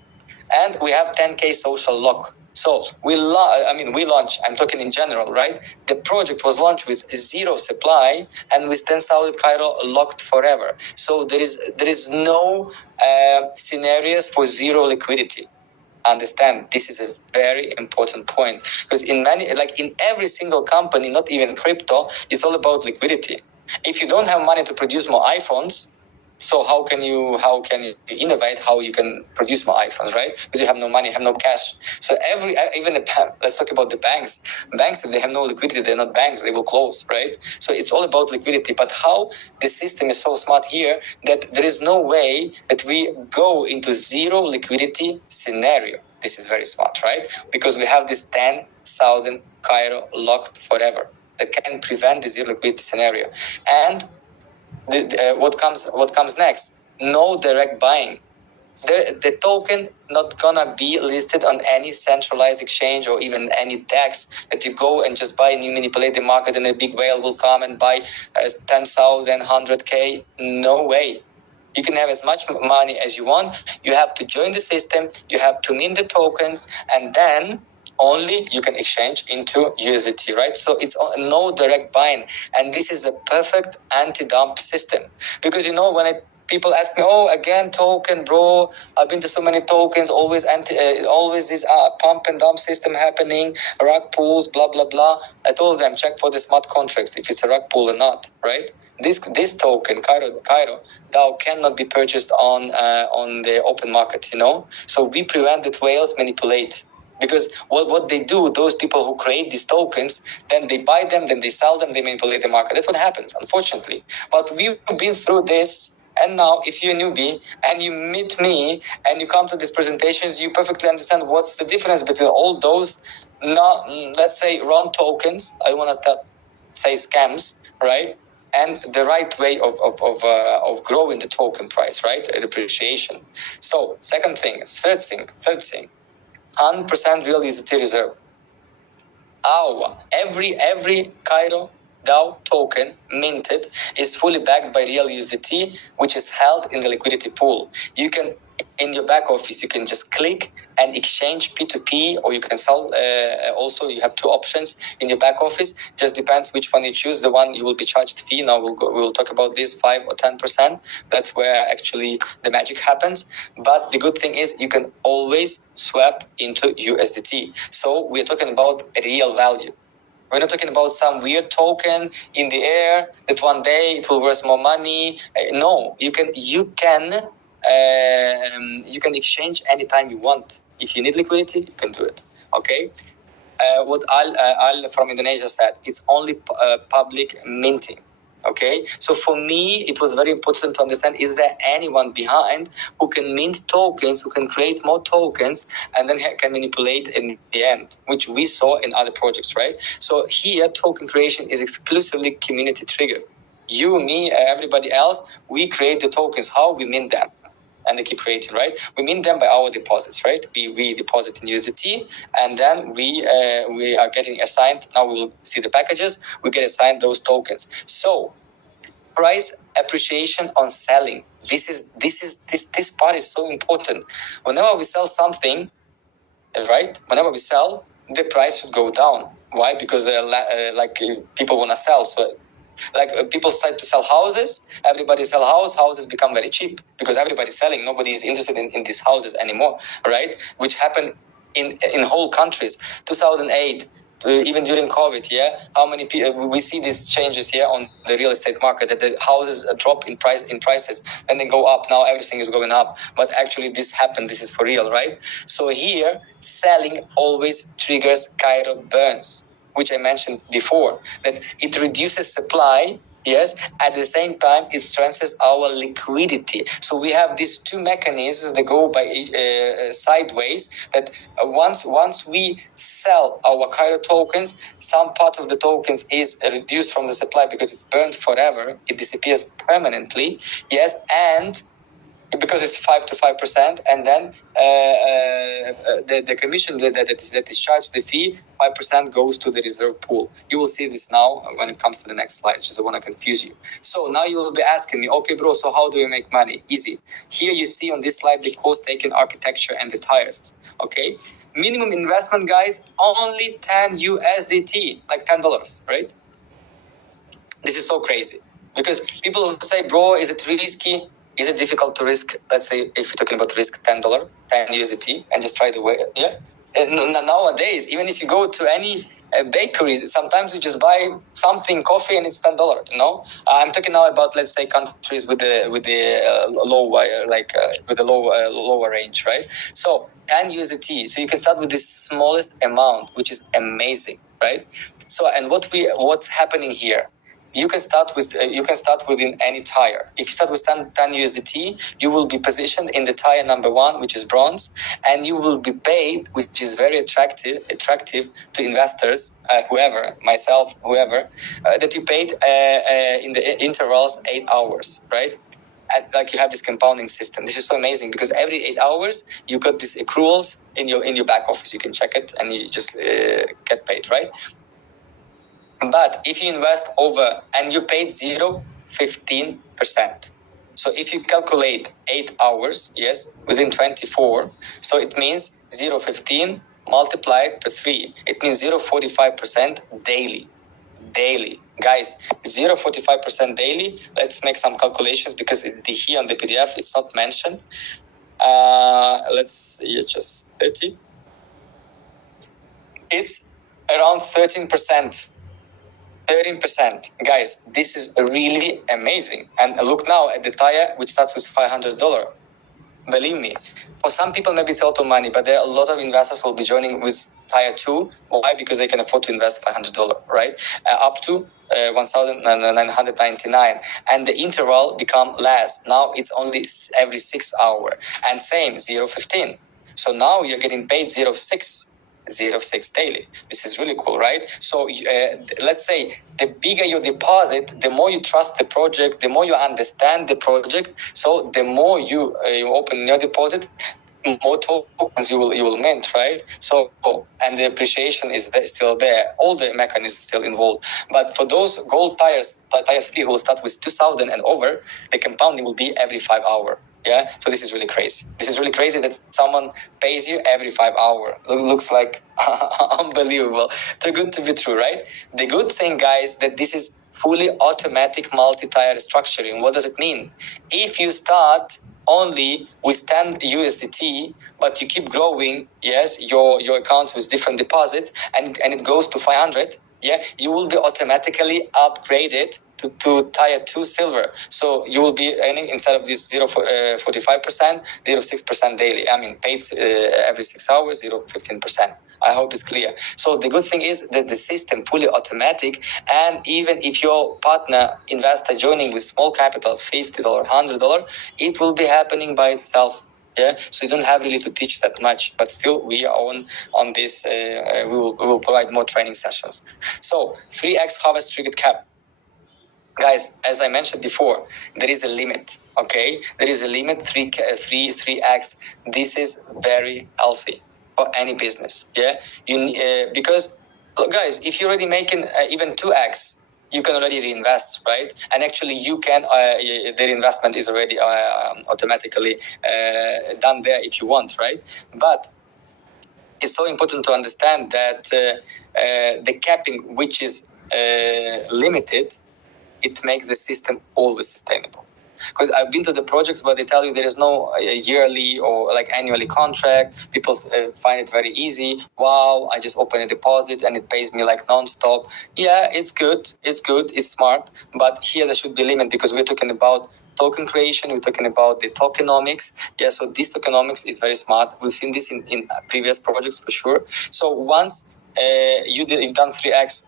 and we have 10K social lock. So we launched, I'm talking in general, right? The project was launched with zero supply and with 10,000 Cairo locked forever. So there is no scenarios for zero liquidity. Understand, this is a very important point, because in every single company, not even crypto, it's all about liquidity. If you don't have money to produce more iPhones, so how can you innovate? How you can produce more iPhones, right? Because you have no money, have no cash. So let's talk about the banks. Banks, if they have no liquidity, they're not banks. They will close, right? So it's all about liquidity. But how the system is so smart here that there is no way that we go into zero liquidity scenario. This is very smart, right? Because we have this 10,000 Cairo locked forever that can prevent the zero liquidity scenario. And what comes next? No direct buying. The token not gonna be listed on any centralized exchange or even any DEX that you go and just buy and you manipulate the market and a big whale will come and buy 10,000, 100K. No way. You can have as much money as you want. You have to join the system. You have to mint the tokens, and then only you can exchange into USDT, right? So it's no direct buying. And this is a perfect anti-dump system. Because, when I people ask me, oh, again, token, bro. I've been to so many tokens, always this pump and dump system happening, rug pools, blah, blah, blah. I told them, check for the smart contracts, if it's a rug pool or not, right? This token, KAIRO DAO, cannot be purchased on the open market, So we prevent that whales manipulate. Because what they do, those people who create these tokens, then they buy them, then they sell them, they manipulate the market. That's what happens, unfortunately. But we've been through this, and now if you're a newbie and you meet me and you come to these presentations, you perfectly understand what's the difference between all those, let's say, wrong tokens, I want to say scams, right? And the right way of growing the token price, right? Appreciation. So third thing, 100% real USDT reserve. Every KAIRO DAO token minted is fully backed by real USDT, which is held in the liquidity pool. You can, in your back office, you can just click and exchange P2P, or you can sell. Also, you have two options in your back office. Just depends which one you choose. The one you will be charged fee. Now we'll talk about this, 5 or 10%. That's where actually the magic happens. But the good thing is you can always swap into USDT. So we're talking about a real value. We're not talking about some weird token in the air that one day it will worth more money. No, you can exchange anytime you want. If you need liquidity, you can do it. Okay. What Al from Indonesia said, it's only public minting. Okay. So for me, it was very important to understand: is there anyone behind who can mint tokens, who can create more tokens, and then can manipulate in the end, which we saw in other projects, right? So here, token creation is exclusively community triggered. You, me, everybody else, we create the tokens. How we mint them? And they keep creating, right? We mint them by our deposits, right? We deposit in USDT, and then we are getting assigned. Now we will see the packages. We get assigned those tokens. So price appreciation on selling. This part is so important. Whenever we sell something, right? Whenever we sell, the price should go down. Why? Because people want to sell. So people start to sell houses, everybody sell houses become very cheap because everybody's selling. Nobody is interested in these houses anymore, right? Which happened in whole countries. 2008, even during COVID, how many people we see these changes here on the real estate market, that the houses drop in prices, then they go up. Now everything is going up, but actually this happened. This is for real, right? So here, selling always triggers KAIRO burns, which I mentioned before, that it reduces supply, yes, at the same time it strengthens our liquidity. So we have these two mechanisms that go by sideways, that once we sell our KAIRO tokens, some part of the tokens is reduced from the supply because it's burned forever, it disappears permanently, yes, and because it's 5 to 5%, and then the commission that is charged, the fee, 5% goes to the reserve pool. You will see this now when it comes to the next slide. Just I want to confuse you. So now you will be asking me, okay, bro, so how do you make money? Easy. Here you see on this slide the cost-taken architecture and the tires. Okay, minimum investment, guys, only 10 USDT, like $10, right? This is so crazy because people will say, bro, is it risky? Is it difficult to risk, let's say, if you're talking about risk $10, 10 USDT, and just try the way, And nowadays, even if you go to any bakery, sometimes you just buy something, coffee, and it's $10, I'm talking now about, let's say, countries with the lower range, right? So 10 USDT. So you can start with the smallest amount, which is amazing, right? So, and what's happening here? You can start within any tire. If you start with 10 USDT, you will be positioned in the tire number 1, which is bronze, and you will be paid, which is very attractive to investors, whoever, myself, whoever, that you paid in the intervals 8 hours, right? And like you have this compounding system. This is so amazing because every 8 hours you got these accruals in your back office. You can check it and you just get paid, right? But if you invest over and you paid 0.15%. So if you calculate 8 hours, yes, within 24, so it means 0.15 multiplied per 3. It means 0.45% daily. Guys, 0.45% daily. Let's make some calculations because here on the PDF it's not mentioned. Let's see, just 30. It's around 13%. 13%. Guys, this is really amazing. And look now at the tire, which starts with $500. Believe me, for some people maybe it's a lot of money, but there are a lot of investors will be joining with tier 2. Why? Because they can afford to invest $500, right? Up to 1,999, and the interval become less. Now it's only every 6 hours, and same 0.15. So now you're getting paid 0.6 daily. This is really cool, right? So let's say the bigger your deposit, the more you trust the project, the more you understand the project. So the more you open your deposit, more tokens you will mint, right? So, and the appreciation is still there. All the mechanisms still involved. But for those gold tier 3 who will start with 2,000 and over, the compounding will be every 5 hours. Yeah, so this is really crazy. This is really crazy that someone pays you every 5 hours. Looks like unbelievable. Too good to be true, right? The good thing, guys, that this is fully automatic multi-tier structuring. What does it mean? If you start only with 10 USDT, but you keep growing, yes, your accounts with different deposits, and it goes to 500, yeah, you will be automatically upgraded to tier 2 silver. So you will be earning, instead of this 0.45%, 0.6% daily. I mean, paid every 6 hours, 0.15%. I hope it's clear. So the good thing is that the system fully automatic, and even if your partner investor joining with small capitals, $50, $100, it will be happening by itself. Yeah, so you don't have really to teach that much, but still we are on this. We will provide more training sessions. So 3x harvest triggered cap. Guys, as I mentioned before, there is a limit, okay? There is a limit, 3x. This is very healthy for any business, yeah? Because, look, guys, if you're already making even 2x, you can already reinvest, right? And actually you can, the investment is already automatically done there if you want, right? But it's so important to understand that the capping, which is limited, it makes the system always sustainable. Because I've been to the projects where they tell you there is no yearly or like annually contract. People find it very easy. Wow, I just open a deposit and it pays me like non-stop. Yeah, it's good, it's smart. But here there should be a limit, because we're talking about token creation, we're talking about the tokenomics. Yeah, so this tokenomics is very smart. We've seen this in previous projects for sure. So once you've done 3x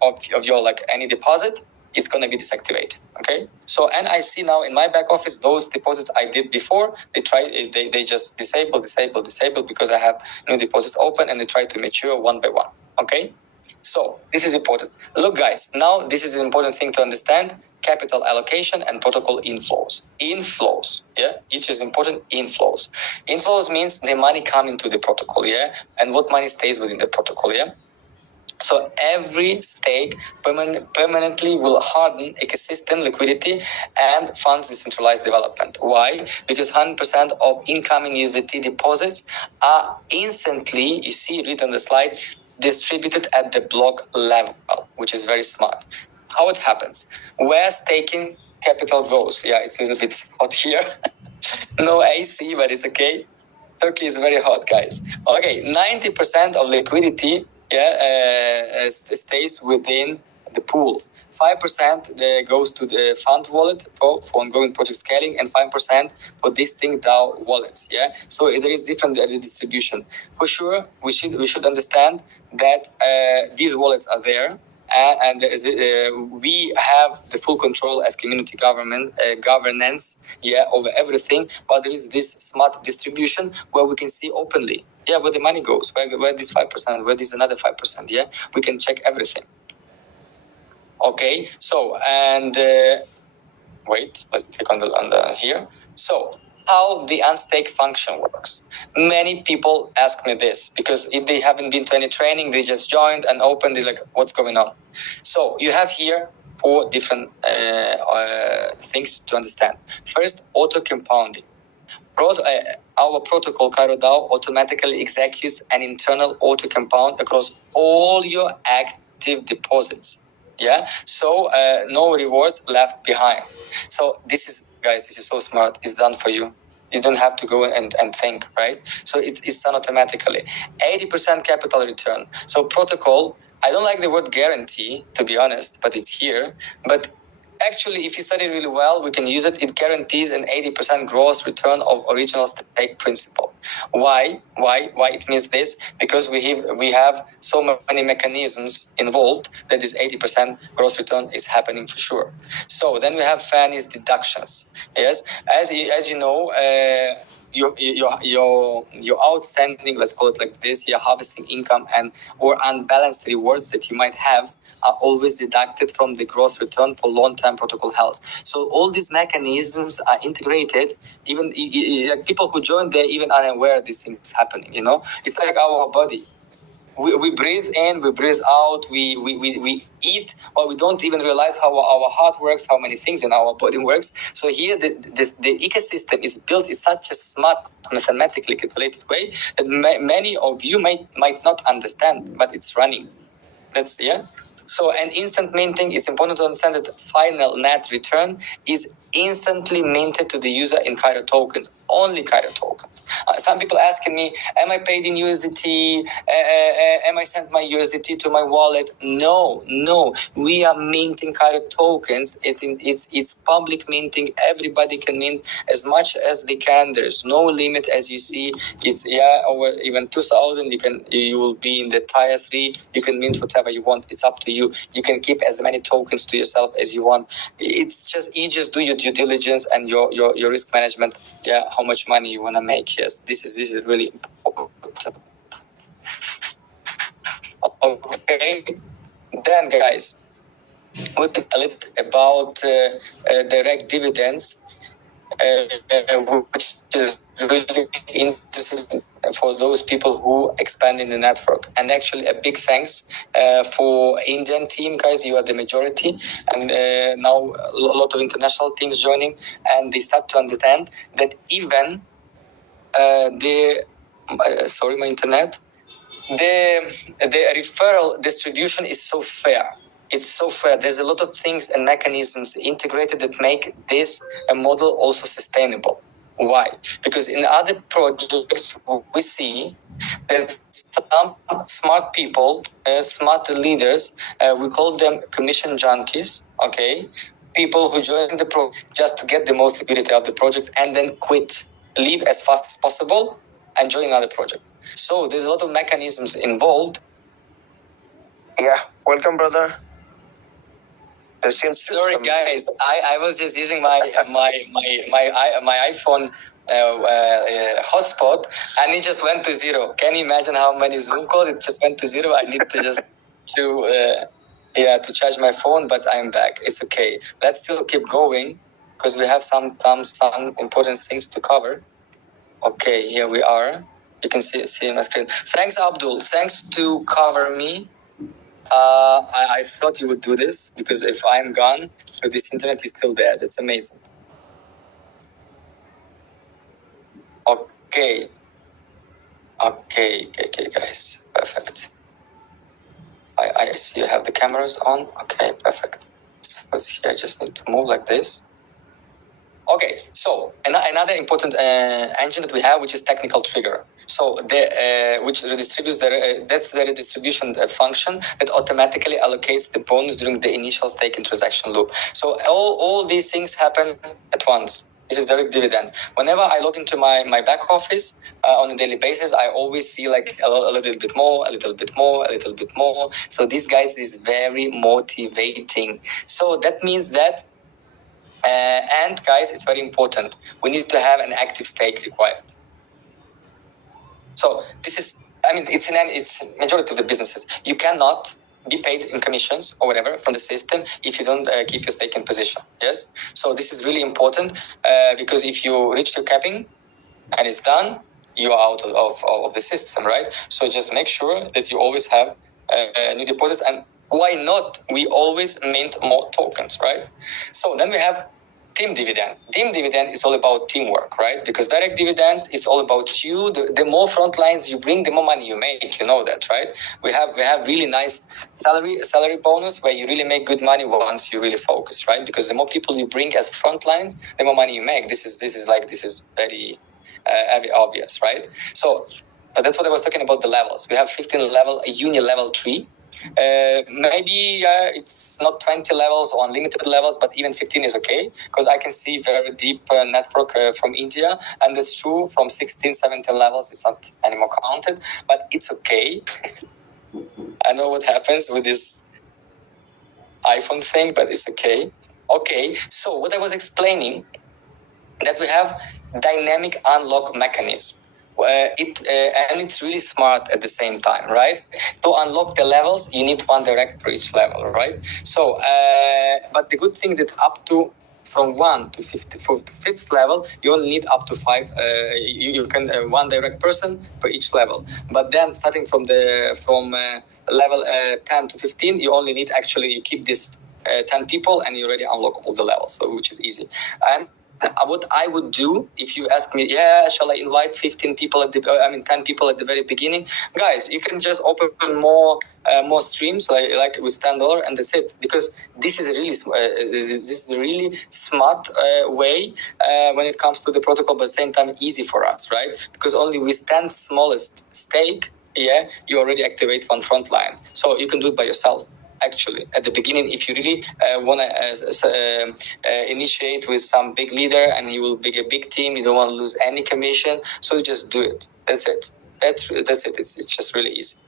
of your like any deposit, it's going to be deactivated. Okay, so and I see now in my back office those deposits I did before, they just disable because I have new deposits open, and they try to mature one by one. Okay, so this is important. Look, guys, now this is an important thing to understand: capital allocation and protocol inflows. Yeah, each is important. Inflows means the money coming to the protocol, yeah, and what money stays within the protocol, yeah. So every stake permanently will harden ecosystem liquidity and funds decentralized development. Why? Because 100% of incoming USDT deposits are instantly, you see, read on the slide, distributed at the block level, which is very smart. How it happens? Where staking capital goes. Yeah, it's a little bit hot here. No AC, but it's okay. Turkey is very hot, guys. Okay, 90% of liquidity stays within the pool. 5% goes to the fund wallet for ongoing project scaling, and 5% for distinct DAO wallets. Yeah, so there is different distribution. For sure, we should understand that these wallets are there. And we have the full control as community governance, yeah, over everything. But there is this smart distribution where we can see openly, yeah, where the money goes, where this 5%, where this another 5%, yeah, we can check everything. Okay, so and wait, let's click on the here. So how the unstake function works. Many people ask me this, because if they haven't been to any training, they just joined and opened, they're like, what's going on? So you have here 4 different things to understand. First, auto compounding. Our protocol KAIRO DAO automatically executes an internal auto compound across all your active deposits. Yeah, so no rewards left behind. So this is, guys, this is so smart. It's done for you. You don't have to go and think, right? So it's done automatically. 80% capital return. So protocol, I don't like the word guarantee, to be honest, but it's here. But actually, if you study really well, we can use it. It guarantees an 80% gross return of original stake principal. Why it means this? Because we have so many mechanisms involved that this 80% gross return is happening for sure. So then we have Fanny's deductions. Yes, as you know, your outstanding, let's call it like this, your harvesting income and or unbalanced rewards that you might have are always deducted from the gross return for long-term protocol health. So all these mechanisms are integrated. Even like people who join, they're even unaware these things happening. You know, it's like our body. We breathe in, we breathe out, we eat, but we don't even realize how our heart works, how many things in our body works. So here the ecosystem is built in such a smart, mathematically calculated way that many of you might not understand, but it's running. That's, yeah. So, and instant minting, it's important to understand that the final net return is instantly minted to the user in KAIRO tokens, only KAIRO tokens. Some people asking me, am I paid in USDT? Am I sent my USDT to my wallet? No, we are minting KAIRO tokens. It's public minting. Everybody can mint as much as they can. There's no limit, as you see. It's over even 2,000. You will be in the tier 3. You can mint whatever you want. It's up to you. You can keep as many tokens to yourself as you want. It's just, you just do your due diligence and your risk management. Yeah, how much money you want to make. Yes, this is really important. Okay, then guys, we talk a little about direct dividends, which is really interesting for those people who expand in the network. And actually a big thanks for Indian team, guys. You are the majority, and now a lot of international teams joining, and they start to understand that even sorry, my internet, the referral distribution is so fair. It's so fair. There's a lot of things and mechanisms integrated that make this a model also sustainable. Why? Because in other projects, we see that some smart people, smart leaders, we call them commission junkies, okay? People who join the project just to get the most liquidity out of the project and then quit, leave as fast as possible and join another project. So there's a lot of mechanisms involved. Yeah, welcome, brother. Sorry, guys. I was just using my iPhone hotspot, and it just went to 0. Can you imagine how many Zoom calls? It just went to 0. I need to just to charge my phone, but I'm back. It's okay. Let's still keep going because we have some important things to cover. Okay, here we are. You can see my screen. Thanks, Abdul. Thanks to cover me. I thought you would do this because if I'm gone, this internet is still there. That's amazing. Okay, guys. Perfect. I see you have the cameras on. Okay, perfect. So here I just need to move like this. Okay, so another important engine that we have, which is technical trigger. So which redistributes that's the redistribution function that automatically allocates the bonus during the initial staking transaction loop. So all these things happen at once. This is direct dividend. Whenever I log into my back office on a daily basis, I always see like a little bit more, a little bit more, a little bit more. So these guys is very motivating. So that means that. And guys, it's very important. We need to have an active stake required. So this is, it's majority of the businesses. You cannot be paid in commissions or whatever from the system if you don't keep your stake in position. Yes. So this is really important because if you reach your capping and it's done, you are out of the system, right? So just make sure that you always have new deposits, and why not? We always mint more tokens, right? So then we have team dividend. Team dividend is all about teamwork, right? Because direct dividend, it's all about you. The more front lines you bring, the more money you make. You know that, right? We have really nice salary bonus where you really make good money once you really focus, right? Because the more people you bring as front lines, the more money you make. This is very obvious, right? So that's what I was talking about, the levels. We have 15 level, a uni level 3. Maybe it's not 20 levels or unlimited levels, but even 15 is okay, because I can see very deep network from India, and it's true, from 16, 17 levels it's not anymore counted, but it's okay. I know what happens with this iPhone thing, but it's okay. Okay, so what I was explaining, that we have dynamic unlock mechanism. And it's really smart at the same time, right? To unlock the levels, you need one direct per each level, right? So, but the good thing that up to from 1 to 5th level, you only need up to 5. You can one direct person per each level. But then starting from level 10 to 15, you only need, actually, you keep this 10 people and you already unlock all the levels, so which is easy. And what I would do, if you ask me, shall I invite 10 people at the very beginning? Guys, you can just open more streams like with $10, and that's it. Because this is a really smart way when it comes to the protocol, but at the same time easy for us, right? Because only with 10 smallest stake, you already activate one front line. So you can do it by yourself. Actually, at the beginning, if you really want to initiate with some big leader and he will be a big team, you don't want to lose any commission, so you just do it. That's it. That's it. It's just really easy.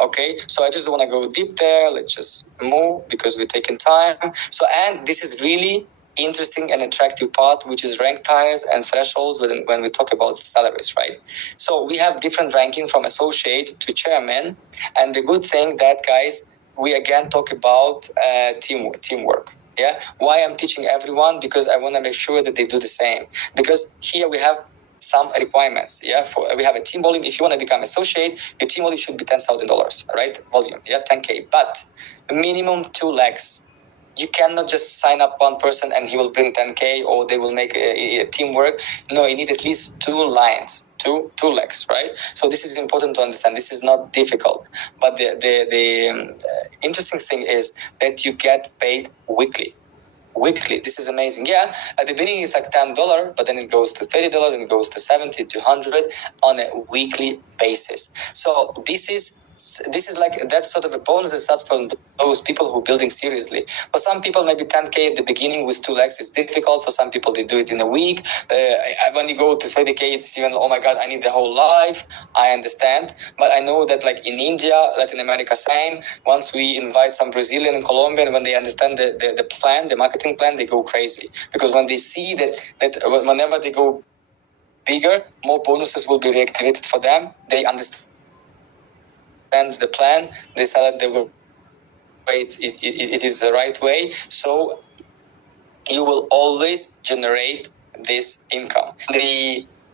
Okay, so I just want to go deep there. Let's just move because we're taking time. So, and this is really interesting and attractive part, which is rank tiers and thresholds when we talk about salaries, right? So we have different ranking from associate to chairman, and the good thing that, guys, we again talk about teamwork. Why I'm teaching everyone? Because I want to make sure that they do the same. Because here we have some requirements. We have a team volume. If you want to become associate, your team volume should be $10,000, right? Volume, 10K. But minimum 2 legs. You cannot just sign up one person and he will bring 10K, or they will make a teamwork. No, you need at least 2 lines, two legs, right? So this is important to understand. This is not difficult. But the interesting thing is that you get paid weekly. This is amazing. At the beginning it's like $10, but then it goes to $30, and it goes to $70 to $100 on a weekly basis. So this is like that sort of a bonus that starts from those people who are building seriously. For some people, maybe 10K at the beginning with 2 legs is difficult. For some people, they do it in a week. When you go to 30K, it's even, oh my God, I need the whole life. I understand. But I know that like in India, Latin America, same. Once we invite some Brazilian and Colombian, when they understand the plan, the marketing plan, they go crazy. Because when they see that whenever they go bigger, more bonuses will be reactivated for them, they understand the plan, they sell it the way it is the right way. So you will always generate this income.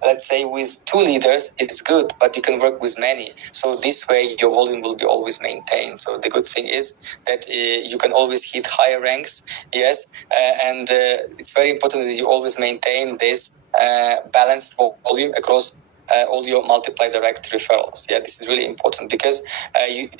Let's say with 2 leaders, it's good, but you can work with many. So this way your volume will be always maintained. So the good thing is that you can always hit higher ranks. And it's very important that you always maintain this balanced volume across all your multiply direct referrals. This is really important, because you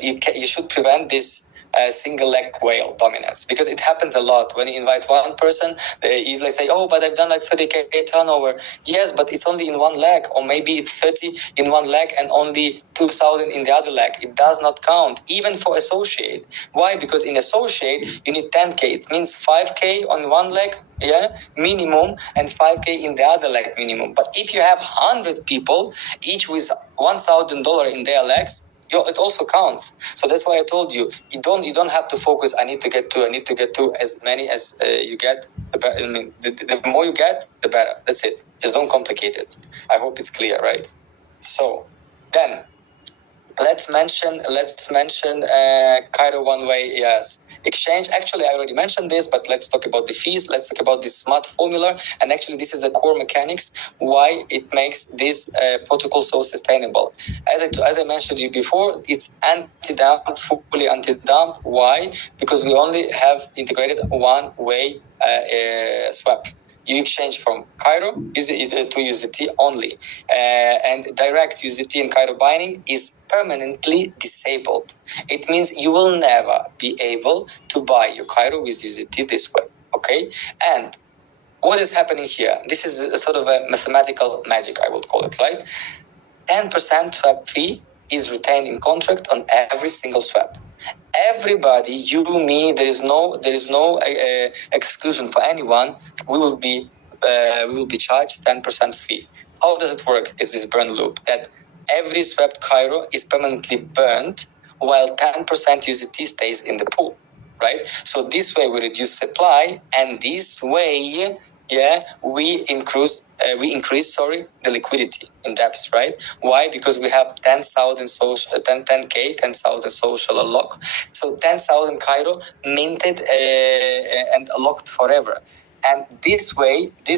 should prevent this single leg whale dominance, because it happens a lot. When you invite one person, you like say, oh, but I've done like 30K turnover. Yes, but it's only in one leg, or maybe it's 30 in one leg and only 2,000 in the other leg. It does not count, even for associate. Why? Because in associate, you need 10K. It means 5K on one leg, minimum, and 5K in the other leg minimum. But if you have 100 people, each with $1,000 in their legs, it also counts. So that's why I told you, you don't have to focus, I need to get to as many as you get. The more you get, the better. That's it. Just don't complicate it. I hope it's clear, right? So then let's mention KAIRO One Way exchange. Actually, I already mentioned this, but let's talk about the fees. Let's talk about this smart formula. And actually, this is the core mechanics why it makes this protocol so sustainable. As I mentioned to you before, it's anti-dump, fully anti-dump. Why? Because we only have integrated one-way swap. you exchange from KAIRO to USDT only. And direct USDT and KAIRO binding is permanently disabled. It means you will never be able to buy your KAIRO with USDT this way, okay? And what is happening here? This is a sort of a mathematical magic, I would call it, right? 10% swap fee is retained in contract on every single swap. Everybody, you, me, there is no exclusion for anyone. We will be charged 10% fee. How does it work? Is this burn loop that every swapped KAIRO is permanently burned while 10% USDT stays in the pool, right? So this way we reduce supply, and this way, we increase the liquidity in dApps, right? Why? Because we have 10,000 social unlock. So 10,000 KAIRO minted and locked forever. And this way, we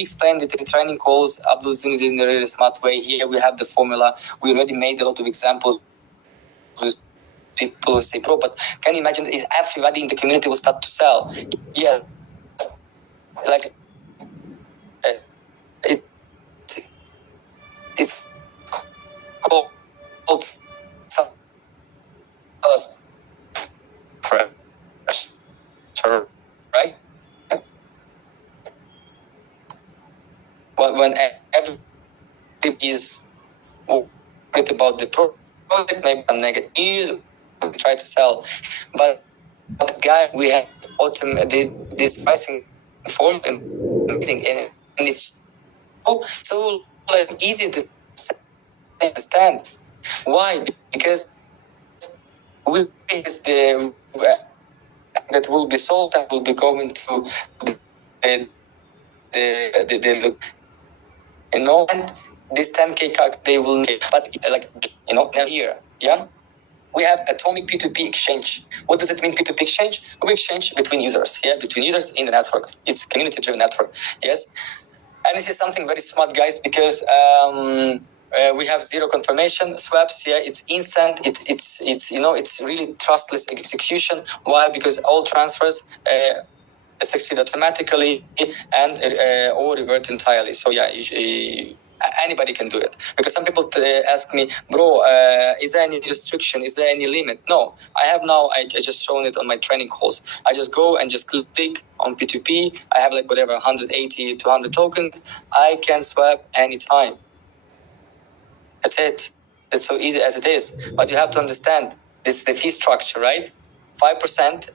explained it in training calls. Abdul's doing it in a really smart way. Here we have the formula. We already made a lot of examples with people who say, bro, but can you imagine if everybody in the community will start to sell? Yeah. Like it's called pressure, right? When everybody is worried about the product, maybe negative news, we try to sell, but guy, we have this pricing form and it's so like easy to understand. Why? Because we is the that will be sold and will be going to the and this 10K CAC they will make, but here, we have atomic P2P exchange. What does it mean, P2P exchange? We exchange between users, between users in the network. It's community-driven network, yes. And this is something very smart, guys, because we have zero confirmation swaps. It's instant. It's really trustless execution. Why? Because all transfers succeed automatically and or revert entirely. So anybody can do it. Because some people ask me, bro, is there any restriction? Is there any limit? No, I have now. I just shown it on my training calls. I just go and just click on P2P. I have 180 to 100 tokens. I can swap anytime. That's it. It's so easy as it is. But you have to understand this is the fee structure, right? 5%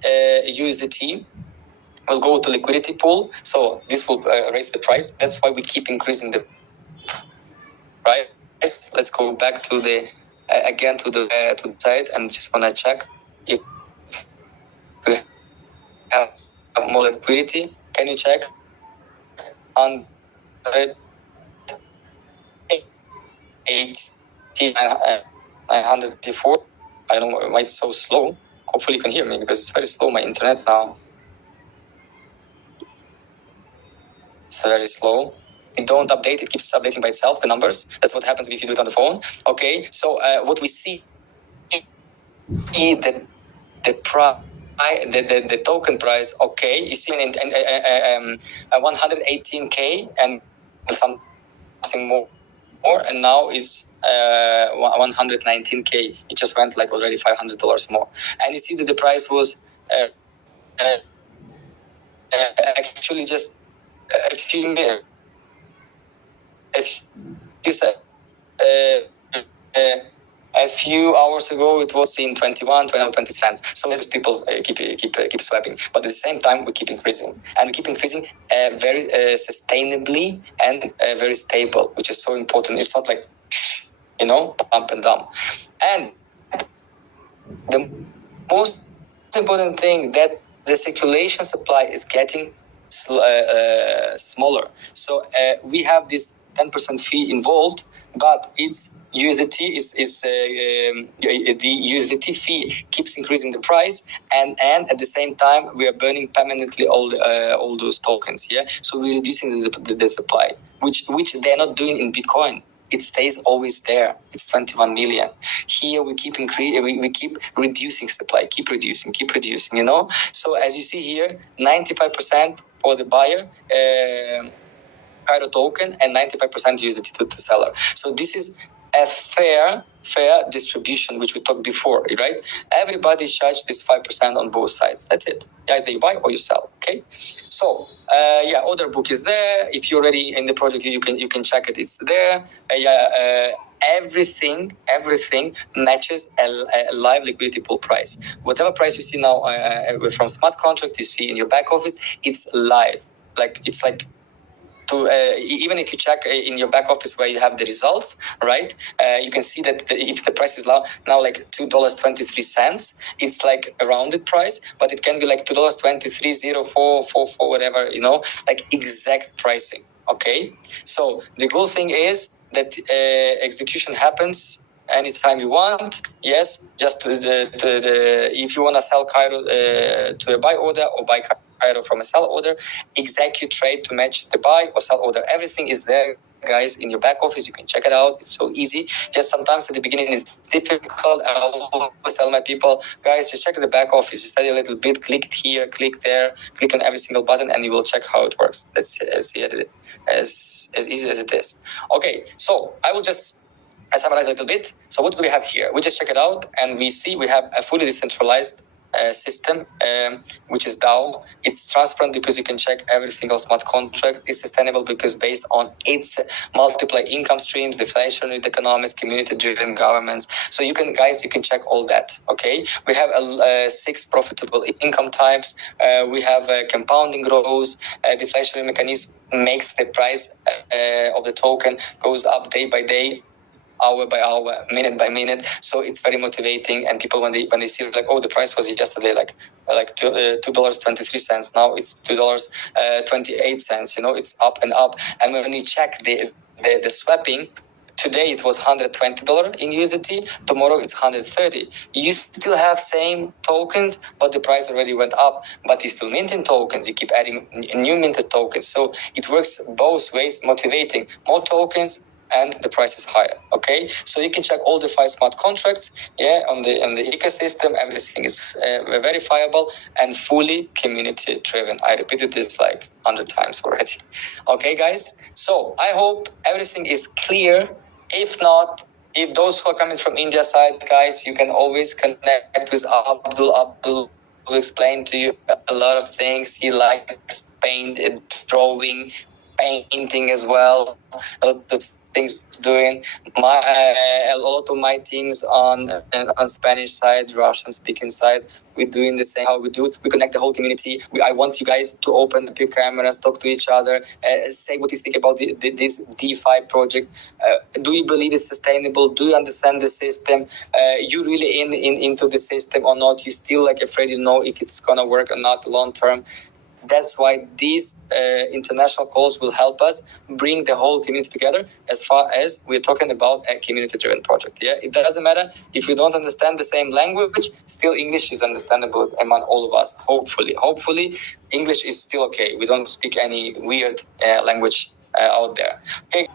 USDT will go to liquidity pool. So this will raise the price. That's why we keep increasing the right. Let's go back to the to the site and just want to check if we have more liquidity. Can you check 954? I don't know why it's so slow. Hopefully you can hear me because it's very slow. My internet now. It's very slow. It don't update, it keeps updating by itself, the numbers. That's what happens if you do it on the phone. Okay, so what we see, the token price, okay, you see 118K and something more, and now it's 119K. It just went already $500 more. And you see that the price was actually just a few minutes. If you said a few hours ago, it was in 21, 20 cents. So as people keep swapping, but at the same time we keep increasing, and we keep increasing very sustainably and very stable, which is so important. It's not like up and down. And the most important thing that the circulation supply is getting smaller. So we have this 10% fee involved, but it's USDT the USDT fee keeps increasing the price, and at the same time we are burning permanently all those tokens. So we're reducing the supply, which they're not doing in Bitcoin. it stays always there. It's 21 million. Here we keep we keep reducing supply, keep reducing, you know. So as you see here, 95% for the buyer, KAIRO token, and 95% USDT to seller. So this is a fair distribution, which we talked before, right? Everybody charged this 5% on both sides. That's it. Either you buy or you sell. Okay. So order book is there. If you're already in the project, you can check it. It's there. Everything matches a live liquidity pool price. Whatever price you see now from smart contract, you see in your back office, it's live. Like it's like. Even if you check in your back office where you have the results, right? You can see that if the price is now like $2.23, it's like a rounded price, but it can be like $2.23.0444, whatever, you know, like exact pricing. Okay, so the cool thing is that execution happens anytime you want. Yes, just if you want to sell KAIRO to a buy order or buy KAIRO from a sell order, execute trade to match the buy or sell order. Everything is there, guys, in your back office. You can check it out. It's so easy. Just sometimes at the beginning it's difficult. I always tell my people, guys, just check the back office. Just study a little bit. Click here, click there, click on every single button, and you will check how it works. That's as easy as it is. Okay, so I will just summarize a little bit. So what do we have here? We just check it out, and we see we have a fully decentralized system, which is DAO. It's transparent because you can check every single smart contract. It's sustainable because based on its multiple income streams, deflationary economics, community-driven governments. So you can check all that. Okay, we have 6 profitable income types. We have compounding growth. Deflationary mechanism makes the price of the token goes up day by day, hour by hour, minute by minute. So it's very motivating, and people when they see like, oh, the price was yesterday like $2.23, now it's $2.28. You know, it's up and up. And when you check the swapping, today it was $120 in USDT. Tomorrow it's $130. You still have same tokens, but the price already went up. But you still minting tokens. You keep adding new minted tokens. So it works both ways, motivating more tokens, and the price is higher. Okay, so you can check all the 5 smart contracts. On the ecosystem, everything is verifiable and fully community driven. I repeated this like 100 times already. Okay, guys. So I hope everything is clear. If not, if those who are coming from India side, guys, you can always connect with Abdul. Abdul will explain to you a lot of things. He likes painting, drawing, painting as well. A lot of things doing. A lot of my teams on Spanish side, Russian speaking side, we're doing the same. How we do? We connect the whole community. I want you guys to open up your cameras, talk to each other, say what you think about this DeFi project. Do you believe it's sustainable? Do you understand the system? You really into the system or not? You still like afraid, you know, if it's gonna work or not long term? That's why these international calls will help us bring the whole community together, as far as we're talking about a community-driven project. Yeah, it doesn't matter if you don't understand the same language, still English is understandable among all of us. Hopefully, English is still okay. We don't speak any weird language out there. Okay.